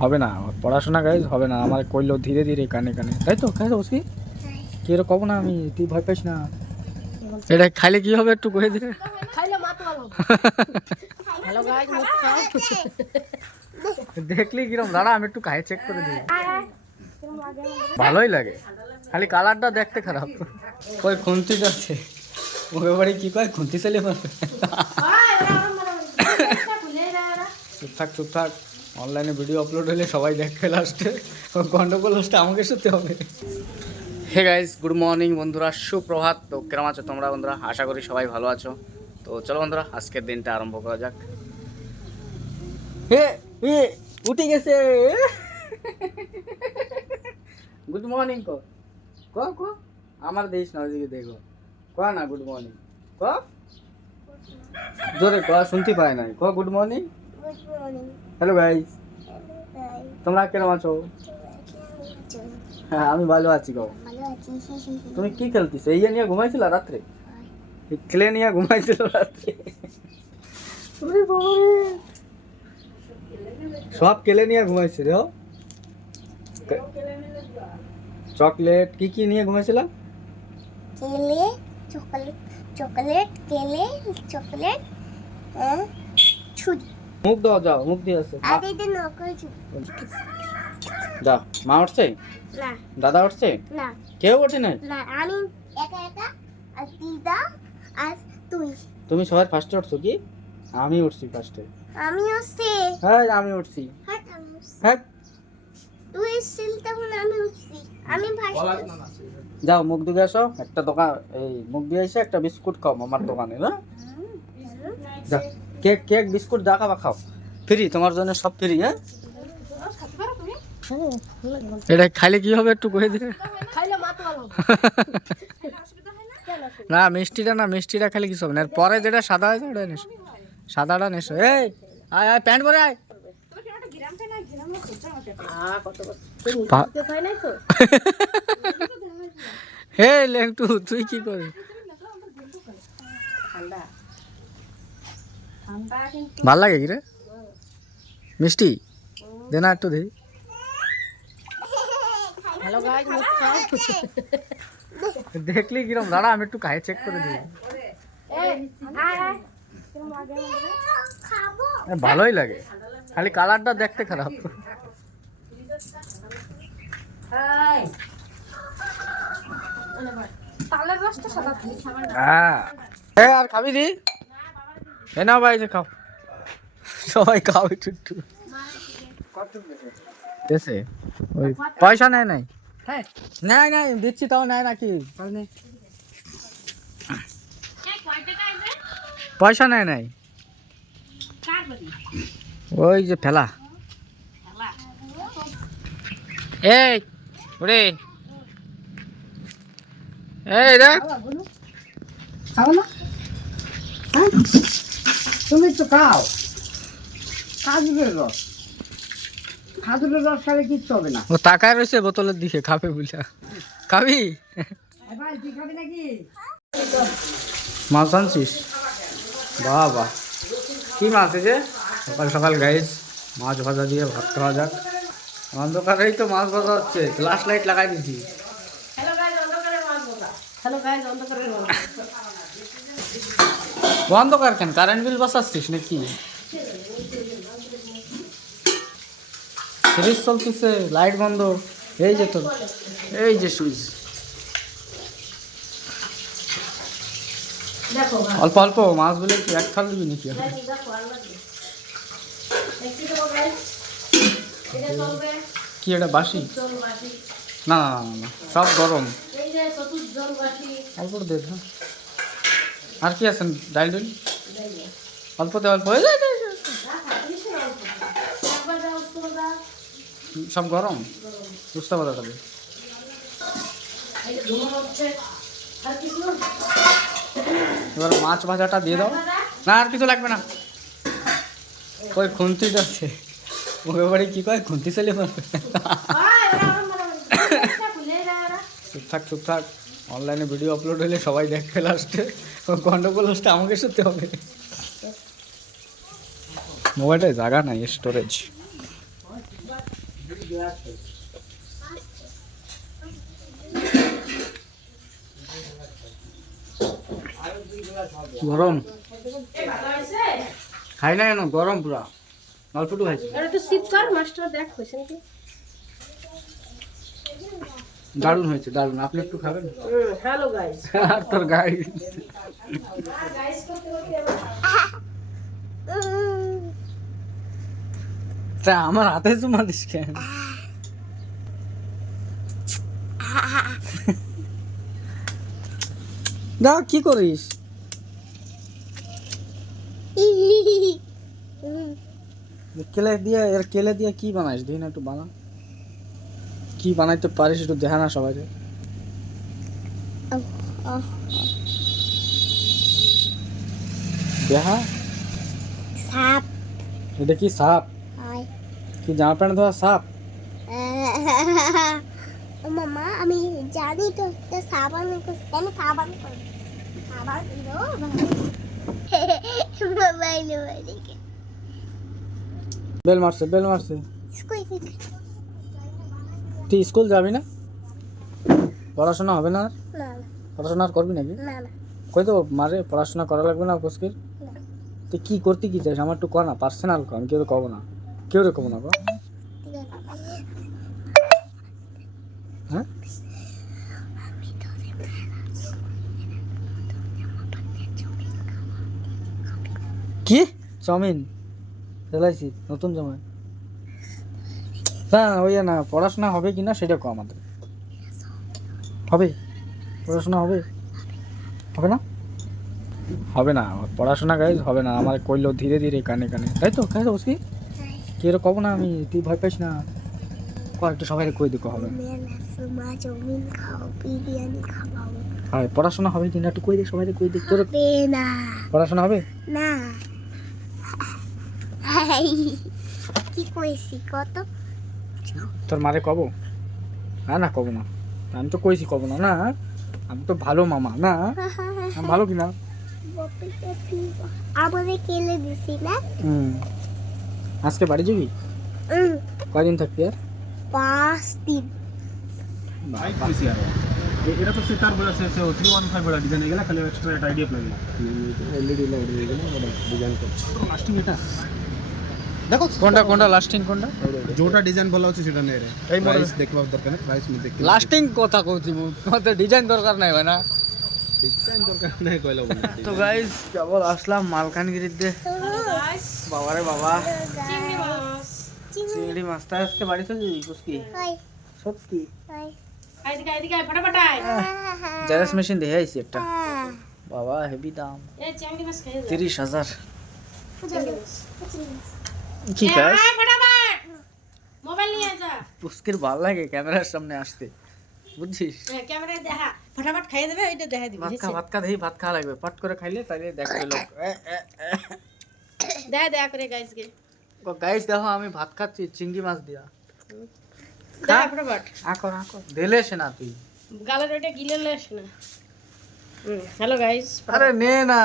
হবে না পড়াশোনা গাইজ হবে না আমার কইলো ধীরে ধীরে কানে কানে তাই তো খাই তো বুঝবি কি এর কব না আমি তুই ভয় পাইস না এটা খাইলে কি হবে একটু কয়ে দিলে খাইলে মাথা ভালো হ্যালো গাইস দেখলি কিরম দাঁড়া আমি একটু খাই চেক করে দিই ভালোই লাগে খালি কালারটা দেখতে খারাপ কই খুন্তি যাচ্ছে ওকে বাড়ি কি কয় খুন্তি চালিয়ে মারবে চুপ থাক অনলাইনে ভিডিও আপলোড হলে সবাই দেখবে লাস্টে গন্ডগোল লাস্টে আমাকে শুতে হবে হে গাইস গুড মর্নিং বন্ধুরা সুপ্রভাত তো কেমন আছো তোমরা বন্ধুরা আশা করি সবাই ভালো আছো তো চলো বন্ধুরা আজকের দিনটা আরম্ভ করা যাক হে হে উঠে গেছে গুড মর্নিং কো কো কো আমার দেশ না ওদিকে দেখো কো না গুড মর্নিং কো জোরে কো শুনতে পায় না কো গুড মর্নিং হ্যালো গাইস তোমরা কেমন আছো হ্যাঁ আমি ভালো আছি গো তুমি কি খেলতিছো এই নিয়ে ঘুমাইছিলা রাত্রে খেলে নিয়ে ঘুমাইছিল রাত্রে ওরে বাবা রে সব কেলে নিয়ে ঘুমাইছে রে চকলেট কি কি নিয়ে ঘুমাইছিলা কেলে চকলেট চকলেট কেলে চকলেট ছুরি মুখ দাও যাও মুখ দিয়ে আসো আর এই দিন নকল ছুরি যা মা উঠছে না দাদা উঠছে না কেউ ওঠে নাই না আমি একা একা আর দিদা আর তুই তুমি সবার ফার্স্টে উঠছো কি আমি উঠছি ফার্স্টে আমি হচ্ছে হ্যাঁ আমি উঠছি হাট আমি হচ্ছি। হ্যাঁ তুই ছিল তখন আমি হচ্ছি আমি ফার্স্ট যাও মুখ দিয়ে আসো একটা দোকান এই মুখ দিয়ে এসে একটা বিস্কুট খাও আমার দোকানে না যা কেক কেক বিস্কুট যা খাবা খাও ফ্রি তোমার জন্য সব ফ্রি হ্যাঁ এটা খাইলে কি হবে একটু কয়ে দিলে খাইলে মাথা ভালো না মিষ্টিটা খাইলে কিছু হবে না এর পরে যেটা সাদা আছে ওটা নেশো সাদাটা নেশো এই আয় আয় প্যান্ট পরে আয় হে লেংটু তুই কি করিস ভাল লাগে কি রে মিষ্টি দে না একটু দে হ্যালো গাইস দেখলি কিরম দাঁড়া আমি একটু খাই চেক করে দিই খাবো ভালোই লাগে খালি কালারটা দেখতে খারাপ তালের রসটা সাদা হ্যাঁ আর খাবি দি এ নাও ভাই যে খাও সবাই খাও একটু একটু দেশে ওই পয়সা নেয় নাই হ্যাঁ নাই নাই দিচ্ছি তাও নেয় নাকি পয়সা নেয় নাই ওই যে ফেলা এই ওরে এই দেখ খাও না তুমি তো খাও খাজুরের রস খালে কিচ্ছু হবে না ও তাকায় রয়েছে বোতলের দিকে খাবে বুঝা খাবি ভাই তুই খাবি নাকি মাছ আনছিস বাবা কি মাছ এই যে সকাল সকাল গাইস মাছ ভাজা দিয়ে ভাত খাওয়া যাক অন্ধকারেই তো মাছ ভাজা হচ্ছে ফ্ল্যাশ লাইট লাগাই দিছি হ্যালো গাইস অন্ধকারে অন্ধকার কেন কারেন্ট বিল বাঁচাচ্ছিস নাকি ফ্রিজ চলতেছে লাইট বন্ধ এই যে তোর এই যে সুইচ দেখো অল্প অল্প মাছ বলে কি এক থাল দিবি নাকি কি এটা বাসি না না না না সব গরম অল্প দে হ্যাঁ আর কি আছেন ডাইল ডাইল অল্পতে অল্প সব গরম বুঝতে পারো তবে এবার মাছ ভাজাটা দিয়ে দাও না আর কিছু লাগবে না ওই খুন্তি যাচ্ছে ওকে বাড়ি কি কয় খুন্তি চালিয়ে মারবে চুপ থাক অনলাইনে ভিডিও আপলোড হলে সবাই দেখবে লাস্টে গন্ডগোল লাস্টে আমাকে শুতে হবে মোবাইলটায় জায়গা নাই স্টোরেজ গরম খাই না কেন গরম পুরা অল্পটু খাইছি একটু সিপ কর মাস্টার দেখ হয়েছে নাকি। দারুণ হয়েছে দারুণ আপনি একটু খাবেন হ্যালো গাইস। আর তোর গাই গাইস করতে তা আমার হাতে চুমা দিস কেন দাও কি করিস কেলে দিয়ে কি বানাইস দেখি না একটু বানা কি বানাইতে পারিস একটু দেখা না সবাই দেখা সাপ এটা কি সাপ হয় কি জামা প্যান্ট ধোয়া সাপ ও মামা আমি জানি তো তো সাবান আমি সাবান করব সাবান দিলো মোবাইল ওদিকে বেল মারছে স্কুই তুই স্কুল যাবি না পড়াশোনা হবে না আর? না পড়াশোনা আর করবি নাকি না না কই তো মারে পড়াশোনা করা লাগবে না পুষ্কির না তুই কি করতে কি চাইছ আমার একটু কর না পার্সোনাল আমি কেউ কব না কেউ রে কব না গো ঠিক আছে হ্যাঁ কি চাউমিন চালাইছি নতুন জামাই না ওই না পড়াশোনা হবে কি না সেটা কো আমাদের হবে পড়াশোনা হবে হবে না হবে না পড়াশোনা গাইজ হবে না আমার কইলো ধীরে ধীরে কানে কানে তাই তো খাই বুঝকি কি এর কব না আমি তুই ভয় পাইস না ক একটু সবাই কই দিকো হবে মা চাউমিন খাও বিরিয়ানি খাও হয় পড়াশোনা হবে কি না একটু কই দে সবাই কই দে তোর হবে না পড়াশোনা হবে না কি কইছি কত তোর মারে কব না না কব না আমি তো কইছি কব না না আমি তো ভালো মামা না আমি ভালো কিনা আমাদের কেলে দিছি না আজকে বাড়ি যাবি কয়দিন থাকবি আর 5 দিন এটা তো সেটার বলে সে 315 বড় ডিজাইন এগুলা খালি এক্সট্রা একটা আইডিয়া প্ল্যান এলইডি লাইট এগুলা বড় ডিজাইন করছে লাস্টিং এটা দেখো কোনটা কোনটা লাস্টিং কোনটা जोटा डिजाइन बोला হচ্ছে সেটা নেই রে এই মডেল প্রাইস দেখবা দরকার নেই প্রাইস মে দেখতে লাস্টিং কথা কইছি মতে ডিজাইন দরকার নাই ভাই না ডিজাইন দরকার নাই কইলা বল তো গাইস কেবল আসলাম মালকানগিরিতে বাবারে বাবা চিংড়ি মাছটা আজকে বাড়িতে যাবি কুসকি হাই সত্যি হাই এদিকে ফটাফট আয়। জেরক্স মেশিন দেখে আইছি একটা বাবা হেভি দাম এই চিংড়ি মাছ খেয়ে 30,000 কি কাজ ফটাফট মোবাইল নিয়ে যা পুস্কির ভালো লাগে ক্যামেরার সামনে আসতে বুঝছিস ক্যামেরায় দেখা ফটাফট খাইয়ে দেবে ওইটা দেখাই দিবি ভাত খা দেখি ভাত খাওয়া লাগবে পাট করে খাইলে তাইলে দেখবে লোক দেখা করে গাইসকে গাইস দেখো আমি ভাত খাচ্ছি চিংড়ি মাছ দিয়া দেখা ফটাফট আকর দিলে সে না তুই গালের ওইটা গিলে লেস না হ্যালো গাইস আরে নে না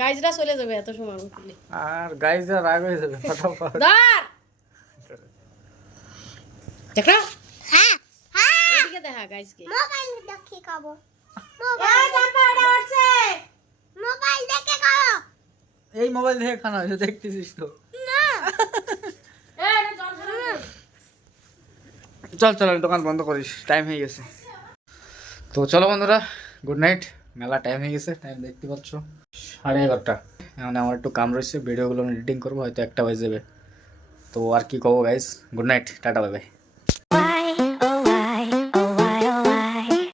গাইসরা চলে যাবে এত সময় উঠলে আর গাইসরা রাগ হয়ে যাবে ফটাফট ধর দেখো হ্যাঁ হ্যাঁ এদিকে দেখা গাইসকে মোবাইল দেখে খাবো মোবাইল মোবাইল দেখে খাও এই মোবাইল দেখে খানা হয়েছে দেখতেছিস তো না চল চল দোকান বন্ধ করিস টাইম হয়ে গেছে তো চলো বন্ধুরা গুড নাইট মেলা টাইম হয়ে গেছে টাইম দেখতে পাচ্ছ 11:30 এখন আমার একটু কাম রয়েছে ভিডিওগুলো এডিটিং করবো হয়তো 1টা বাজে যাবে তো আর কি কবো guys good night ta-ta bye by